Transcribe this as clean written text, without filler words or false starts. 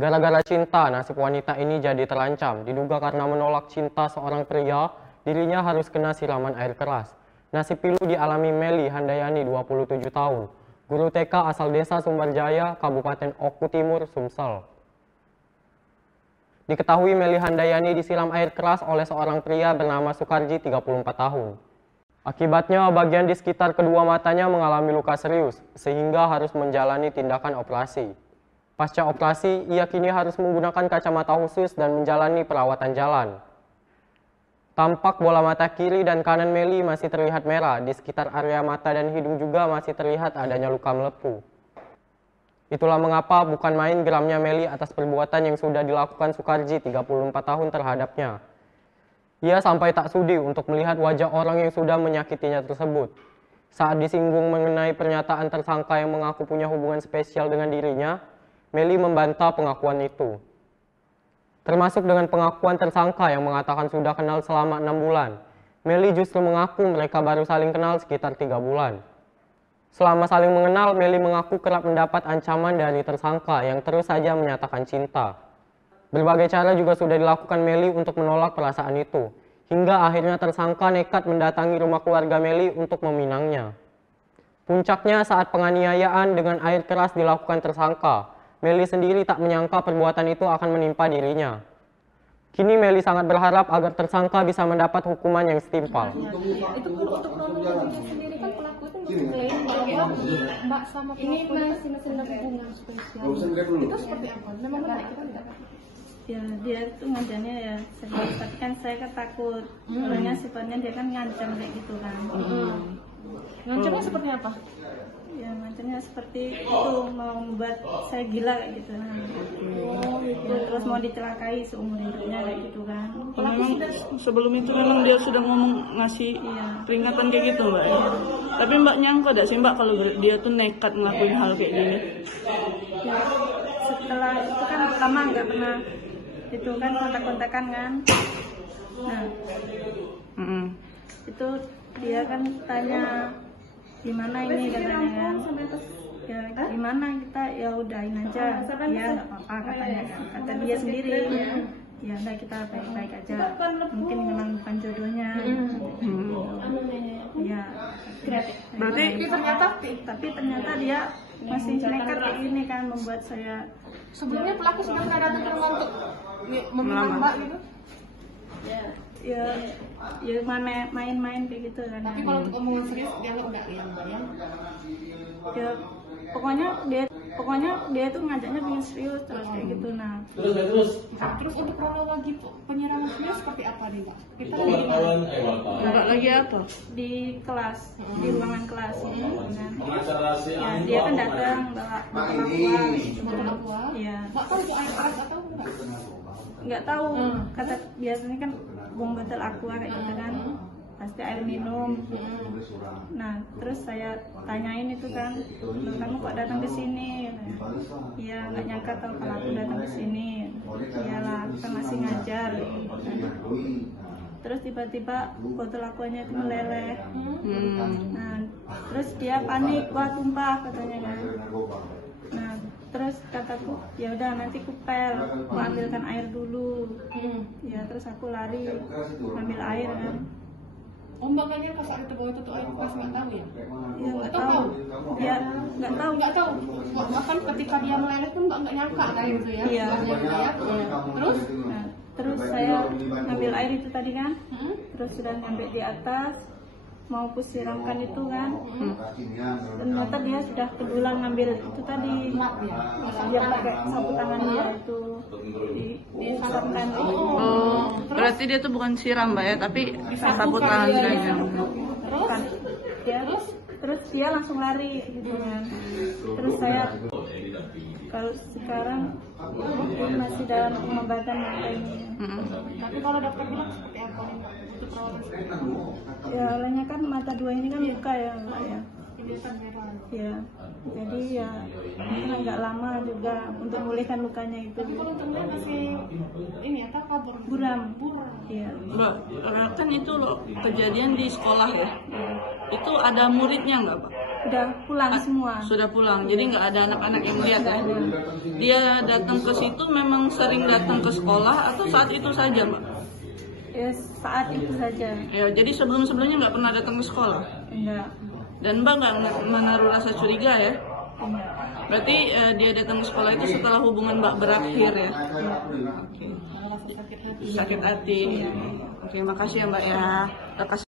Gara-gara cinta, nasib wanita ini jadi terancam. Diduga karena menolak cinta seorang pria, dirinya harus kena siraman air keras. Nasib pilu dialami Meli Handayani, 27 tahun. Guru TK asal desa Sumberjaya, Kabupaten Oku Timur, Sumsel. Diketahui Meli Handayani disiram air keras oleh seorang pria bernama Sukarji, 34 tahun. Akibatnya, bagian di sekitar kedua matanya mengalami luka serius, sehingga harus menjalani tindakan operasi. Pasca operasi, ia kini harus menggunakan kacamata khusus dan menjalani perawatan jalan. Tampak bola mata kiri dan kanan Meli masih terlihat merah, di sekitar area mata dan hidung juga masih terlihat adanya luka melepuh. Itulah mengapa bukan main geramnya Meli atas perbuatan yang sudah dilakukan Sukarji, 34 tahun terhadapnya. Ia sampai tak sudi untuk melihat wajah orang yang sudah menyakitinya tersebut. Saat disinggung mengenai pernyataan tersangka yang mengaku punya hubungan spesial dengan dirinya, Meli membantah pengakuan itu. Termasuk dengan pengakuan tersangka yang mengatakan sudah kenal selama 6 bulan. Meli justru mengaku mereka baru saling kenal sekitar 3 bulan. Selama saling mengenal, Meli mengaku kerap mendapat ancaman dari tersangka yang terus saja menyatakan cinta. Berbagai cara juga sudah dilakukan Meli untuk menolak perasaan itu, hingga akhirnya tersangka nekat mendatangi rumah keluarga Meli untuk meminangnya. Puncaknya saat penganiayaan dengan air keras dilakukan tersangka, Meli sendiri tak menyangka perbuatan itu akan menimpa dirinya. Kini Meli sangat berharap agar tersangka bisa mendapat hukuman yang setimpal. Itu kalau untuk kronologisnya sendiri kan pelaku itu mengklaim bahwa Mbak sama pelaku ini masih ada hubungan spesial. Itu seperti apa? Memang benar kita tidak tahu. Ya dia tuh ngancamnya ya serius, tapi kan saya kan takut. Soalnya sifatnya dia kan ngancam kayak gitu kan. Ngancamnya seperti apa? Ya ngancamnya seperti itu, mau membuat saya gila kayak gitu kan. Terus mau dicelakai seumur hidupnya kayak gitu kan. Memang sebelum itu memang dia sudah ngomong ngasih peringatan kayak gitu Mbak. Ya. Tapi Mbak nyangka gak sih Mbak kalau dia tuh nekat ngelakuin hal kayak gini? Ya, setelah itu kan lama nggak pernah itu kan kontak-kontakan kan. Nah itu dia kan tanya gimana ini katanya kan. Ya gimana kita ya udahin aja, ya nggak apa-apa katanya kan. Kata dia sendiri ya udah kita baik-baik aja, mungkin memang bukan jodohnya. Ya berarti tapi ternyata dia masih nekat kayak gini kan, membuat saya. Sebelumnya pelaku sudah pernah datang ke rumah untuk meminang Mbak gitu? Ya main-main kayak gitu kan. Tapi kalau untuk omongan serius dia enggak ya Mbak ya? Ya pokoknya dia tuh ngajaknya pengen serius terus kayak gitu. Nah terus untuk kronologi penyiraman serius seperti apa nih Mbak? Kita Mbak lagi apa? di kelas, di ruangan kelas kan. Ya dia kan datang bawa aqua. Ya Mbak tahu itu air keras atau enggak? Nggak tahu, kata biasanya kan buang botol aqua kayak gitu kan, pasti air minum. Nah terus saya tanyain itu kan, kamu kok datang ke sini? Iya nggak nyangka tau kalau aku datang ke sini. Iyalah kan masih ngajar. Terus tiba-tiba botol aquanya itu meleleh. Nah terus dia panik, wah tumpah katanya kan. Nah terus kataku ya udah nanti kupel, aku ambilkan air dulu. Ya terus aku lari ambil air kan. Oh Mbak nggak nyangka saat itu bahwa itu air keras, nggak tahu ya? Ya nggak tahu. Ya nggak tahu. Bahkan ketika dia meleleh pun Mbak nggak nyangka kayak gitu ya? Iya. Terus? Nah, terus saya ngambil air itu tadi kan, terus sudah nyampe di atas, mau kusiramkan itu kan, ternyata dia sudah kedulang ngambil itu tadi, dia pakai sapu tangan dia itu disiramkan. Berarti dia tuh bukan siram Mbak ya, tapi sapu tangan saja. Terus dia langsung lari gitu kan. Terus saya kalau sekarang masih dalam pengobatan mata ini. Tapi kalau dokter bilang seperti apa nih Mbak? Untuk perawatan seperti apa? Ya olehnya kan mata dua ini kan luka ya Mbak ya. kelihatan merah. Ya, jadi ya mungkin agak lama juga untuk memulihkan lukanya itu. Tapi kalau temennya masih ini apa kabur? Buram. Buram. Iya. Mbak, kan itu loh kejadian di sekolah ya. Itu ada muridnya nggak, Pak? Udah pulang semua. Sudah pulang, jadi nggak ada anak-anak yang lihat ya. Dia datang ke situ memang sering datang ke sekolah atau saat itu saja, Mbak? Ya, saat itu saja. Ya, jadi sebelum-sebelumnya nggak pernah datang ke sekolah. Enggak. Dan Mbak nggak menaruh rasa curiga ya? Enggak. Berarti dia datang ke sekolah itu setelah hubungan Mbak berakhir ya? Oke. Sakit hati. Oke, makasih ya Mbak ya. Terima kasih.